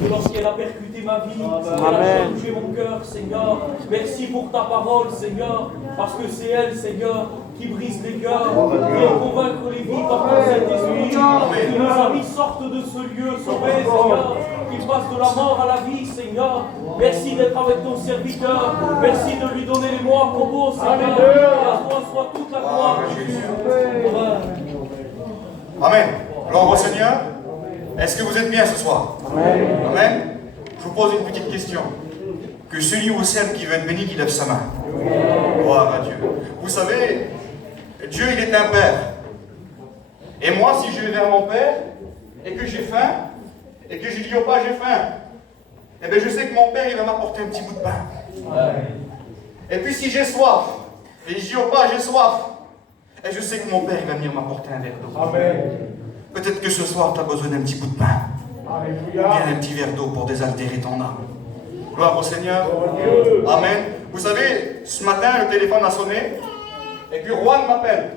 que lorsqu'elle a percuté ma vie, qu'elle a touché mon cœur, Seigneur. Merci pour ta parole, Seigneur, parce que c'est elle, Seigneur, qui brise les cœurs, qui vient convaincre les vies par ton Saint-Esprit, qui nos amis sortent de ce lieu sauvés, Seigneur, qu'ils passent de la mort à la vie, Seigneur. Merci d'être avec ton serviteur, merci de lui donner les mots à propos, Seigneur. Et à toi soit toute la gloire, Jésus. Amen. Gloire au Seigneur. Est-ce que vous êtes bien ce soir? Amen. Amen. Je vous pose une petite question. Que celui ou celle qui veut être béni, qui lève sa main. Gloire à Dieu. Vous savez, Dieu, il est un Père. Et moi, si je vais vers mon Père, et que j'ai faim, et que je dis au pas, j'ai faim, eh bien, je sais que mon Père, il va m'apporter un petit bout de pain. Et puis, si j'ai soif, et je dis au pas, j'ai soif, et je sais que mon Père, il va venir m'apporter un verre d'eau. Peut-être que ce soir, tu as besoin d'un petit bout de pain. Bien un petit verre d'eau pour désaltérer ton âme. Gloire au Seigneur. Amen. Vous savez, ce matin, le téléphone a sonné. Et puis Juan m'appelle.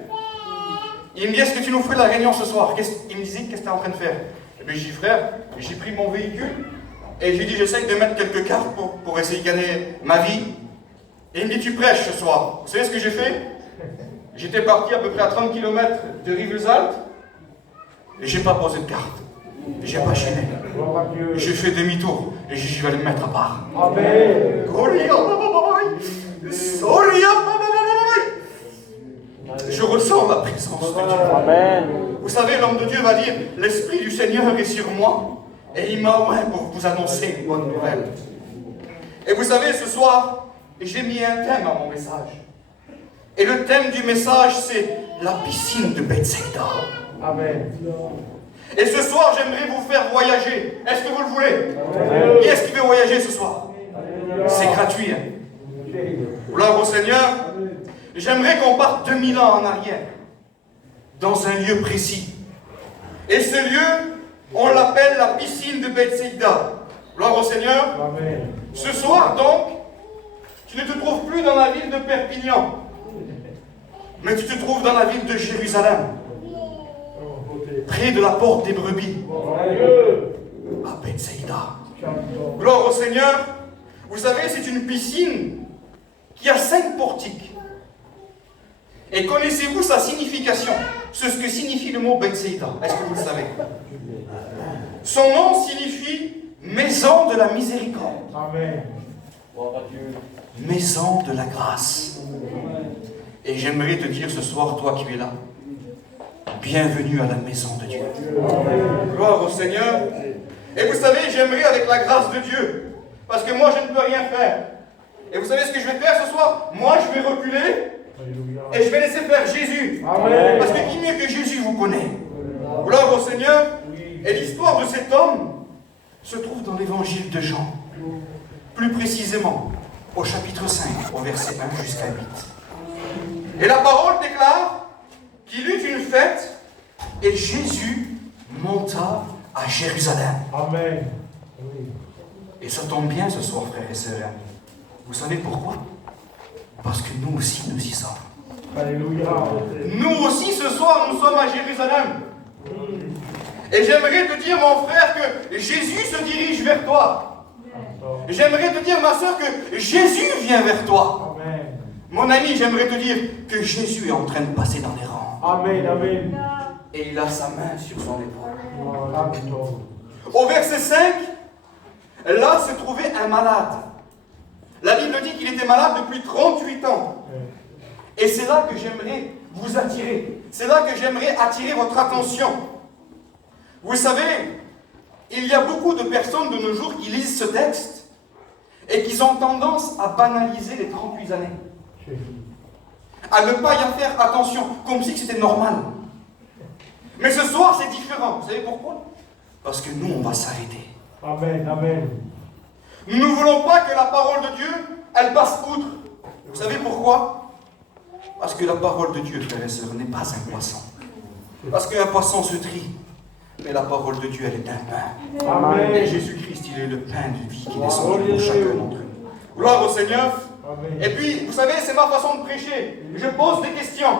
Il me dit, est-ce que tu nous ferais la réunion ce soir? Il me disait, qu'est-ce que tu es en train de faire? Et bien, j'ai dit, frère, j'ai pris mon véhicule. Et j'ai dit, j'essaye de mettre quelques cartes pour essayer de gagner ma vie. Et il me dit, tu prêches ce soir. Vous savez ce que j'ai fait? J'étais parti à peu près à 30 km de Rivesaltes. Et j'ai pas posé de carte. J'ai pas chaîné. J'ai fait demi-tour. Et je vais aller me mettre à part. Amen. Je ressens la présence de Dieu. Amen. Vous savez, l'homme de Dieu va dire, l'Esprit du Seigneur est sur moi. Et il m'a oint pour vous annoncer une bonne nouvelle. Et vous savez, ce soir, j'ai mis un thème à mon message. Et le thème du message, c'est la piscine de Bethsaïda. Amen. Et ce soir, j'aimerais vous faire voyager. Est-ce que vous le voulez? Amen. Qui est-ce qui veut voyager ce soir? C'est gratuit. Hein? Gloire au Seigneur. J'aimerais qu'on parte 2000 ans en arrière, dans un lieu précis. Et ce lieu, on l'appelle la piscine de Bethsaïda. Gloire au Seigneur. Amen. Ce soir, donc, tu ne te trouves plus dans la ville de Perpignan, mais tu te trouves dans la ville de Jérusalem. Près de la porte des brebis, à Bethsaïda. Gloire au Seigneur. Vous savez, c'est une piscine qui a 5 portiques. Et connaissez-vous sa signification? Ce que signifie le mot Bethsaïda. Est-ce que vous le savez? Son nom signifie maison de la miséricorde. Amen. Maison de la grâce. Et j'aimerais te dire ce soir, toi qui es là, bienvenue à la maison de Dieu. Gloire au Seigneur. Et vous savez, j'aimerais avec la grâce de Dieu, parce que moi je ne peux rien faire. Et vous savez ce que je vais faire ce soir? Moi je vais reculer et je vais laisser faire Jésus. Amen. Parce que qui mieux que Jésus vous connaît? Gloire au Seigneur. Et l'histoire de cet homme se trouve dans l'évangile de Jean. Plus précisément, au chapitre 5, au verset 1 jusqu'à 8. Et la parole déclare qu'il eut une fête et Jésus monta à Jérusalem. Amen. Et ça tombe bien ce soir, frères et sœurs. Vous savez pourquoi? Parce que nous aussi, nous y sommes. Alléluia. Nous aussi, ce soir, nous sommes à Jérusalem. Et j'aimerais te dire, mon frère, que Jésus se dirige vers toi. J'aimerais te dire, ma sœur, que Jésus vient vers toi. Amen. Mon ami, j'aimerais te dire que Jésus est en train de passer dans les rangs. Amen, amen. Et il a sa main sur son épaule. Amen. Au verset 5, là se trouvait un malade. La Bible dit qu'il était malade depuis 38 ans. Et c'est là que j'aimerais vous attirer. C'est là que j'aimerais attirer votre attention. Vous savez, il y a beaucoup de personnes de nos jours qui lisent ce texte et qui ont tendance à banaliser les 38 années. À ne pas y faire attention, comme si c'était normal. Mais ce soir, c'est différent. Vous savez pourquoi? Parce que nous, on va s'arrêter. Amen, amen. Nous ne voulons pas que la parole de Dieu, elle passe outre. Vous savez pourquoi? Parce que la parole de Dieu, frères et sœurs, n'est pas un poisson. Parce qu'un poisson se trie. Mais la parole de Dieu, elle est un pain. Amen. Et Jésus-Christ, il est le pain de vie qui descend pour chacun d'entre nous. Gloire au Seigneur. Amen. Et puis, vous savez, c'est ma façon de prêcher. Je pose des questions.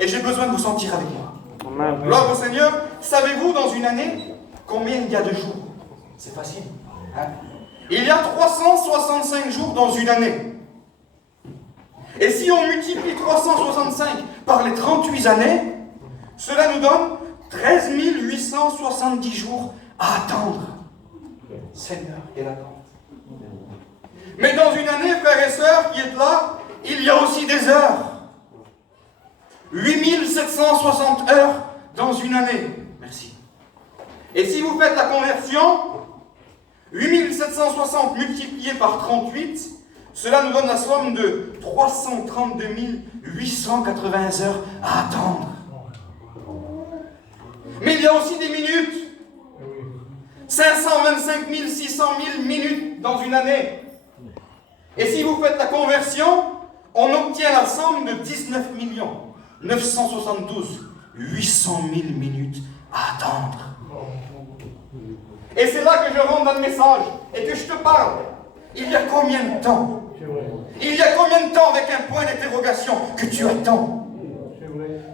Et j'ai besoin de vous sentir avec moi. Amen. Gloire au Seigneur. Savez-vous, dans une année, combien il y a de jours? C'est facile. Hein? Il y a 365 jours dans une année. Et si on multiplie 365 par les 38 années, cela nous donne 13 870 jours à attendre. Seigneur, quelle attente. Mais dans une année, frères et sœurs, qui êtes là, il y a aussi des heures. 8760 heures dans une année. Merci. Et si vous faites la conversion, 8760 multiplié par 38, cela nous donne la somme de 332 880 heures à attendre. Mais il y a aussi des minutes. 525 600 000 minutes dans une année. Et si vous faites la conversion, on obtient la somme de 19 972 800 000 minutes à attendre. Et c'est là que je rentre dans le message et que je te parle. Il y a combien de temps? Il y a combien de temps avec un point d'interrogation que tu attends?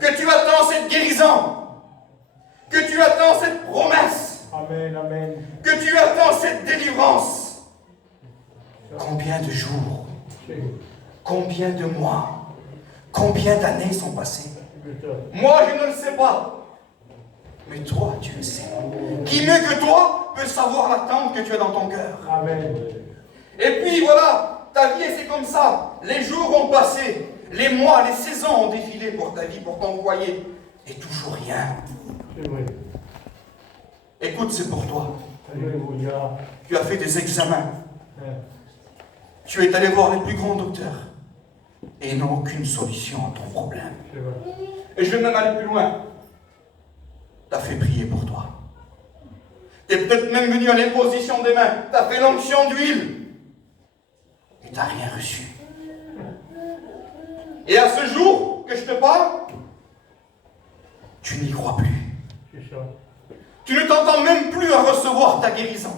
Que tu attends cette guérison? Que tu attends cette promesse? Amen, amen. Que tu attends cette délivrance? Combien de jours? Combien de mois? Combien d'années sont passées? Moi, je ne le sais pas. Mais toi, tu le sais. Qui mieux que toi peut savoir l'attente que tu as dans ton cœur? Amen. Et puis voilà, ta vie, c'est comme ça. Les jours ont passé, les mois, les saisons ont défilé pour ta vie, pour ton foyer. Et toujours rien. C'est vrai. Écoute, c'est pour toi. Alléluia. Tu as fait des examens. Tu es allé voir les plus grands docteurs. Et ils n'ont aucune solution à ton problème. C'est vrai. Et je vais même aller plus loin. Tu as fait prier pour toi. Tu es peut-être même venu à l'imposition des mains. Tu as fait l'onction d'huile. Et tu n'as rien reçu. Et à ce jour que je te parle, tu n'y crois plus. C'est ça. Tu ne t'attends même plus à recevoir ta guérison.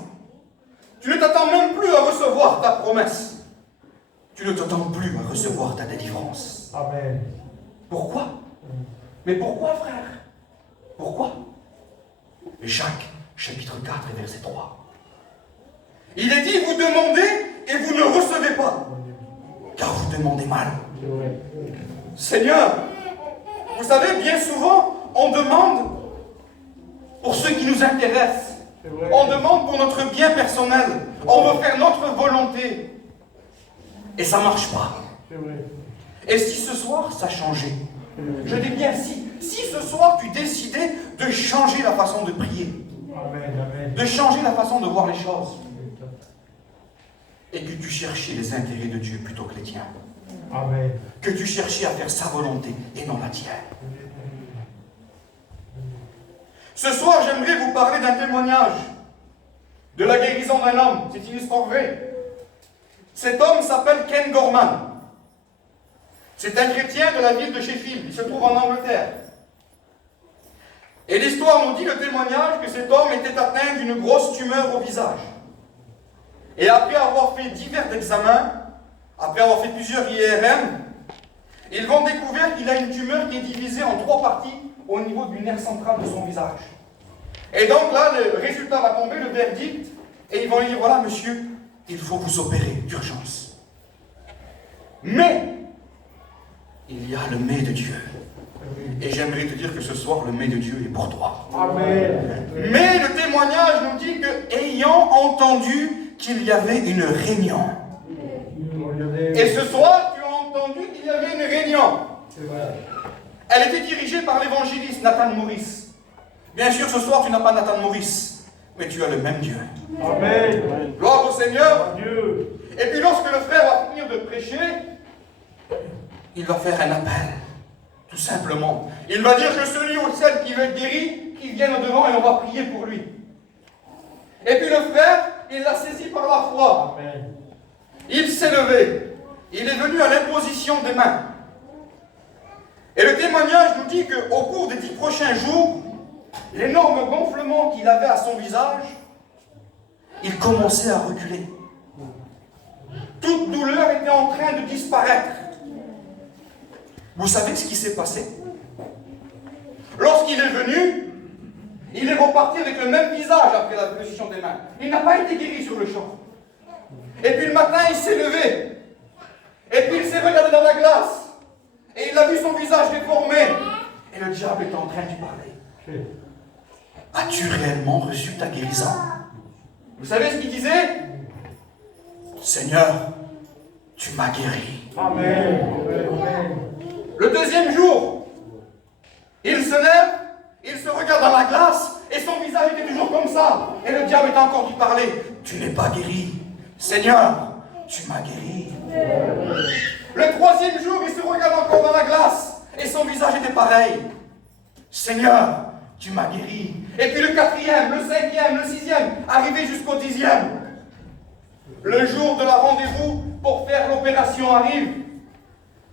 Tu ne t'attends même plus à recevoir ta promesse. Tu ne t'attends plus à recevoir ta délivrance. Amen. Pourquoi? Mais pourquoi, frère? Pourquoi? Jacques, chapitre 4 et verset 3. Il est dit, vous demandez et vous ne recevez pas, car vous demandez mal. C'est vrai. Seigneur, vous savez, bien souvent, on demande pour ce qui nous intéresse. C'est vrai. On demande pour notre bien personnel. On veut faire notre volonté. Et ça ne marche pas. C'est vrai. Et si ce soir, ça changeait? Je dis bien si ce soir, tu décidais de changer la façon de prier, Amen, amen. de changer la façon de voir les choses, et que tu cherchais les intérêts de Dieu plutôt que les tiens, Amen. que tu cherchais à faire sa volonté et non la tienne. Ce soir, j'aimerais vous parler d'un témoignage de la guérison d'un homme. C'est une histoire vraie. Cet homme s'appelle Ken Gorman. C'est un chrétien de la ville de Sheffield. Il se trouve en Angleterre. Et l'histoire nous dit, le témoignage, que cet homme était atteint d'une grosse tumeur au visage. Et après avoir fait divers examens, après avoir fait plusieurs IRM, ils vont découvrir qu'il a une tumeur qui est divisée en 3 parties au niveau du nerf central de son visage. Et donc là, le résultat va tomber, le verdict, et ils vont lui dire, voilà monsieur, il faut vous opérer d'urgence. Mais, il y a le mais de Dieu. Et j'aimerais te dire que ce soir, le mais de Dieu est pour toi. Amen. Mais le témoignage nous dit que, ayant entendu qu'il y avait une réunion. Et ce soir, tu as entendu qu'il y avait une réunion. C'est vrai. Elle était dirigée par l'évangéliste Nathan Morris. Bien sûr, ce soir, tu n'as pas Nathan Morris, mais tu as le même Dieu. Amen. Gloire au Seigneur. Dieu. Et puis lorsque le frère va finir de prêcher, il va faire un appel, tout simplement. Il va dire que celui ou celle qui veut être guéri, qu'il vienne au devant et on va prier pour lui. Et puis le frère, il l'a saisi par la foi. Amen. Il s'est levé. Il est venu à l'imposition des mains. Et le témoignage nous dit qu'au cours des 10 prochains jours, l'énorme gonflement qu'il avait à son visage, il commençait à reculer. Toute douleur était en train de disparaître. Vous savez ce qui s'est passé? Lorsqu'il est venu, Il est reparti avec le même visage après la position des mains. Il n'a pas été guéri sur le champ. Et puis le matin, il s'est levé. Et puis il s'est regardé dans la glace. Et il a vu son visage déformé. Et le diable est en train de lui parler. As-tu réellement reçu ta guérison? Vous savez ce qu'il disait? Seigneur, tu m'as guéri. Amen. Le deuxième jour, il se lève, il se regarde dans la glace, et son visage était toujours comme ça. Et le diable est encore lui parler. Tu n'es pas guéri. Seigneur, tu m'as guéri. Le troisième jour, il se regarde encore dans la glace, et son visage était pareil. Seigneur, tu m'as guéri. Et puis le quatrième, le cinquième, le sixième, arrivé jusqu'au 10e. Le jour de la rendez-vous pour faire l'opération arrive.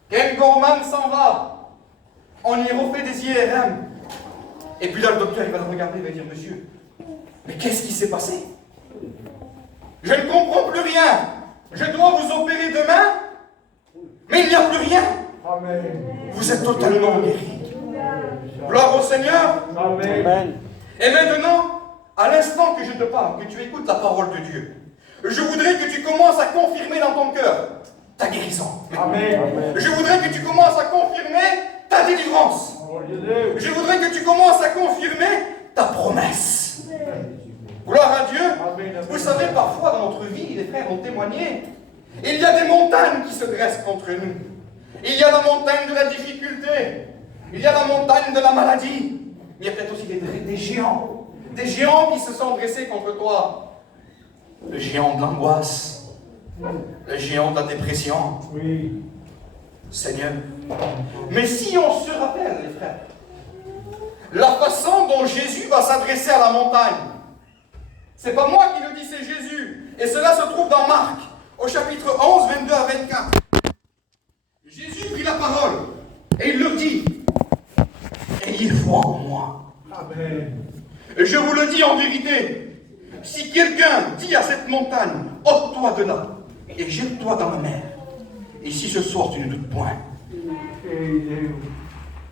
Ken Gorman s'en va. On y refait des IRM. Et puis là, le docteur, il va le regarder, il va dire, monsieur, mais qu'est-ce qui s'est passé? Je ne comprends plus rien. Je dois vous opérer demain, mais il n'y a plus rien. Amen. Vous êtes totalement guéri. Gloire au Seigneur. Amen. Et maintenant, à l'instant que je te parle, que tu écoutes la parole de Dieu, je voudrais que tu commences à confirmer dans ton cœur ta guérison. Amen. Je voudrais que tu commences à confirmer ta délivrance. Je voudrais que tu commences à confirmer ta promesse. Gloire à Dieu. Vous savez, parfois dans notre vie, les frères ont témoigné, il y a des montagnes qui se dressent contre nous. Il y a la montagne de la difficulté. Il y a la montagne de la maladie. Il y a peut-être aussi des géants. Des géants qui se sont dressés contre toi. Le géant de l'angoisse. Le géant de la dépression. Oui. Seigneur. Mais si on se rappelle, les frères, la façon dont Jésus va s'adresser à la montagne, c'est pas moi qui le dis, c'est Jésus. Et cela se trouve dans Marc, au chapitre 11, 22 à 24. Jésus prit la parole et il leur dit, ayez foi en moi. Amen. Je vous le dis en vérité, si quelqu'un dit à cette montagne, ôte-toi de là et jette-toi dans la mer, et si ce soir tu ne doutes point,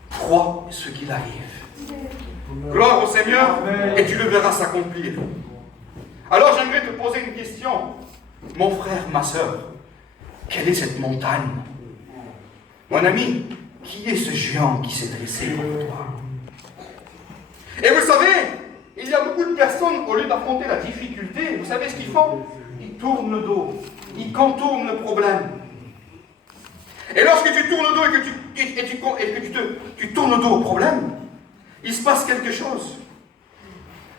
crois ce qu'il arrive. Gloire au Seigneur, et tu le verras s'accomplir. Alors j'aimerais te poser une question. Mon frère, ma soeur, quelle est cette montagne? Mon ami, qui est ce géant qui s'est dressé contre toi? Et vous savez, il y a beaucoup de personnes, au lieu d'affronter la difficulté, vous savez ce qu'ils font? Ils tournent le dos, ils contournent le problème. Et lorsque tu tournes le dos et que tu tournes le dos au problème, il se passe quelque chose.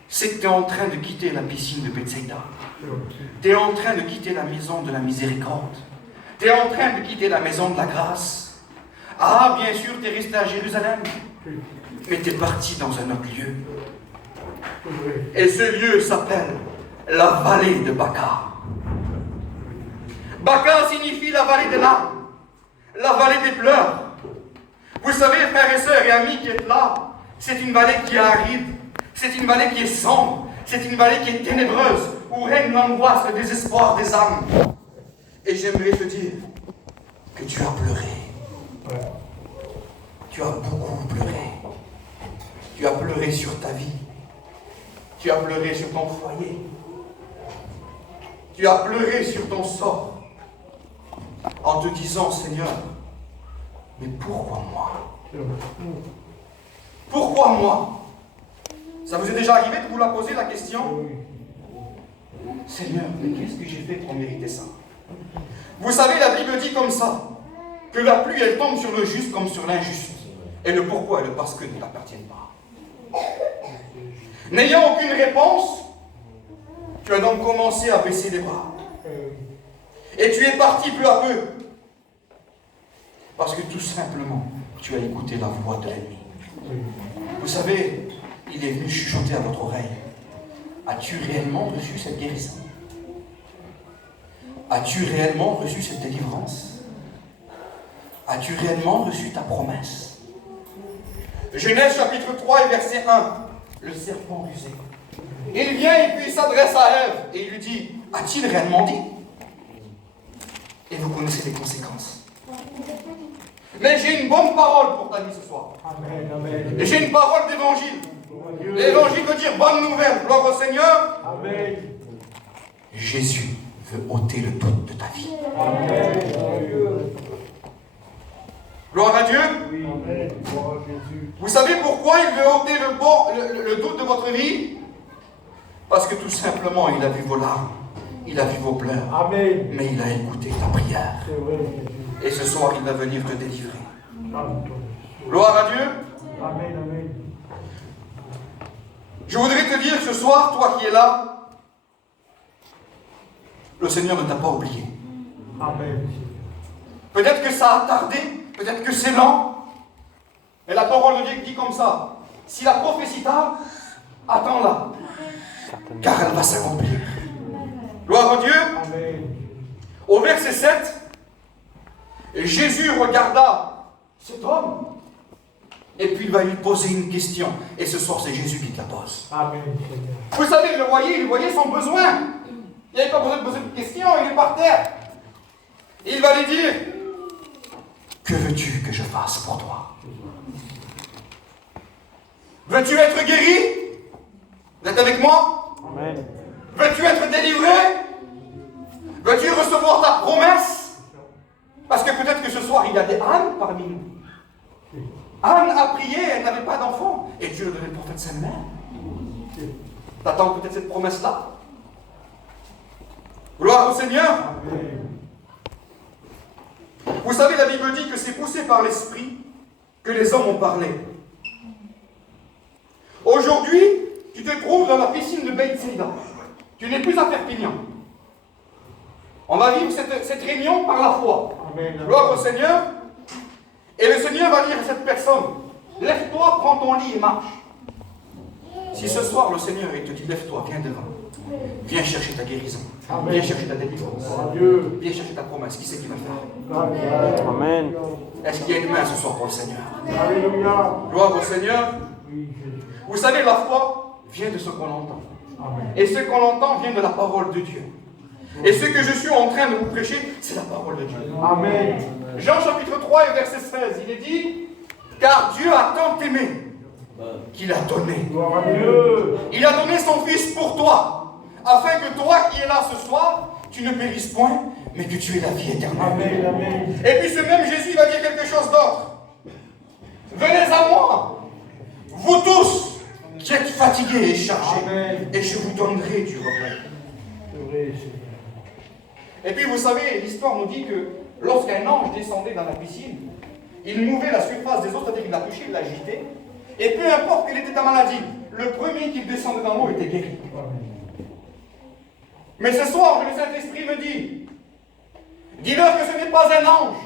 C'est que tu es en train de quitter la piscine de Bethsaïda. Tu es en train de quitter la maison de la miséricorde. Tu es en train de quitter la maison de la grâce. Ah, bien sûr, tu es resté à Jérusalem. Mais tu es parti dans un autre lieu. Et ce lieu s'appelle la vallée de Baca. Baca signifie la vallée des larmes. La vallée des pleurs. Vous savez, frères et sœurs et amis qui êtes là, c'est une vallée qui est aride, c'est une vallée qui est sombre, c'est une vallée qui est ténébreuse, où règne l'angoisse, le désespoir des âmes. Et j'aimerais te dire que tu as pleuré. Tu as beaucoup pleuré. Tu as pleuré sur ta vie. Tu as pleuré sur ton foyer. Tu as pleuré sur ton sort. En te disant, Seigneur, mais pourquoi moi? Pourquoi moi? Ça vous est déjà arrivé de vous la poser la question? Seigneur, mais qu'est-ce que j'ai fait pour mériter ça? Vous savez, la Bible dit comme ça, que la pluie, elle tombe sur le juste comme sur l'injuste. Et le pourquoi et le parce que ne t'appartiennent pas. N'ayant aucune réponse, tu as donc commencé à baisser les bras. Et tu es parti peu à peu. Parce que tout simplement, tu as écouté la voix de l'ennemi. Vous savez, il est venu chuchoter à votre oreille. As-tu réellement reçu cette guérison? As-tu réellement reçu cette délivrance? As-tu réellement reçu ta promesse? Genèse chapitre 3 et verset 1. Le serpent rusé. Il vient et puis il s'adresse à Ève et il lui dit, a-t-il réellement dit? Et vous connaissez les conséquences. Mais j'ai une bonne parole pour ta vie ce soir. Amen. Amen. Et j'ai une parole d'évangile. L'évangile veut dire bonne nouvelle. Gloire au Seigneur. Amen. Jésus veut ôter le doute de ta vie. Gloire à Dieu. Oui. Amen. Gloire à Jésus. Vous savez pourquoi il veut ôter le doute de votre vie? Parce que tout simplement, il a vu vos larmes, il a vu vos pleurs, Amen. mais il a écouté ta prière. C'est vrai, Jésus. Et ce soir, il va venir te délivrer. Amen. Gloire à Dieu. Amen. Amen. Je voudrais te dire ce soir, toi qui es là, le Seigneur ne t'a pas oublié. Amen. Peut-être que ça a tardé, peut-être que c'est lent. Et la parole de Dieu dit comme ça. Si la prophétie tarde, attends-la. Car elle va s'accomplir. Gloire à Dieu. Amen. Au verset 7, Jésus regarda cet homme. Et puis il va lui poser une question. Et ce soir, c'est Jésus qui te la pose. Amen, Seigneur. Vous savez, il voyait son besoin. Il n'avait pas besoin de poser de questions, il est par terre. Et il va lui dire, que veux-tu que je fasse pour toi? Veux-tu être guéri? Vous êtes avec moi? Amen. Veux-tu être délivré? Veux-tu recevoir ta promesse? Parce que peut-être que ce soir, il y a des ânes parmi nous. Anne a prié, elle n'avait pas d'enfant. Et Dieu a donné le prophète Samuel. T'attends peut-être cette promesse-là? Gloire au Seigneur. Amen. Vous savez, la Bible dit que c'est poussé par l'Esprit que les hommes ont parlé. Aujourd'hui, tu te trouves dans la piscine de Bethsaïda. Tu n'es plus à Perpignan. On va vivre cette réunion par la foi. Amen. Gloire au Seigneur. Et le Seigneur va dire à cette personne, lève-toi, prends ton lit et marche. Si ce soir le Seigneur il te dit, lève-toi, viens devant. Viens chercher ta guérison. Amen. Viens chercher ta délivrance. Dieu. Viens chercher ta promesse. Qui c'est qui va le faire? Amen. Amen. Est-ce qu'il y a une main ce soir pour le Seigneur? Alléluia. Gloire au Seigneur. Oui, Jésus. Vous savez, la foi vient de ce qu'on entend. Amen. Et ce qu'on entend vient de la parole de Dieu. Et ce que je suis en train de vous prêcher, c'est la parole de Dieu. Amen. Jean chapitre 3 et verset 16, il est dit, car Dieu a tant aimé qu'il a donné. Gloire à Dieu. Il a donné son Fils pour toi, afin que toi qui es là ce soir, tu ne périsses point, mais que tu aies la vie éternelle. Amen. Amen. Et puis ce même Jésus va dire quelque chose d'autre. Venez à moi, vous tous qui êtes fatigués et chargés, Amen. et je vous donnerai du repos. C'est vrai, Seigneur. Et puis vous savez, l'histoire nous dit que lorsqu'un ange descendait dans la piscine, il mouvait la surface des eaux, c'est-à-dire qu'il l'a touché, il l'a agité, et peu importe quelle était ta maladie, le premier qui descendait dans l'eau était guéri. Mais ce soir, le Saint-Esprit me dit, dis-leur que ce n'est pas un ange,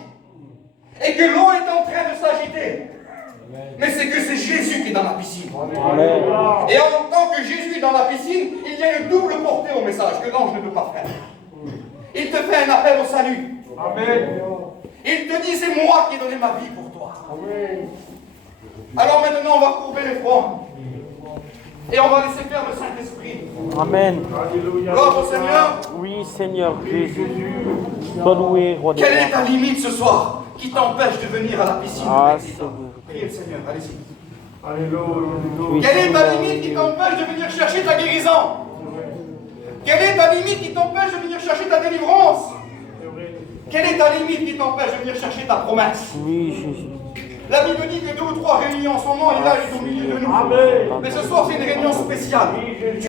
et que l'eau est en train de s'agiter, mais c'est que c'est Jésus qui est dans la piscine. Amen. Et en tant que Jésus est dans la piscine, il y a une double portée au message que l'ange ne peut pas faire. Il te fait un appel au salut. Amen. Il te dit, c'est moi qui ai donné ma vie pour toi. Amen. Alors maintenant, on va courber les fronts. Et on va laisser faire le Saint-Esprit. Amen. Alléluia. Gloire au Seigneur. Oui, Seigneur Jésus. Jésus. Sois loué, roi des Quelle est rois. ta limite ce soir qui t'empêche de venir à la piscine Ah, de Bethsaïda? Seigneur. Priez le Seigneur, allez-y. Alléluia. Oui. Quelle est ta limite qui t'empêche de venir chercher ta guérison? Quelle est ta limite qui t'empêche de venir chercher ta délivrance? C'est vrai. Quelle est ta limite qui t'empêche de venir chercher ta promesse? Oui, Jésus. La Bible dit que 2 ou 3 réunions en son nom, et là, il est au milieu de nous. Amen. Mais ce soir, c'est une réunion spéciale. Oui, Jésus.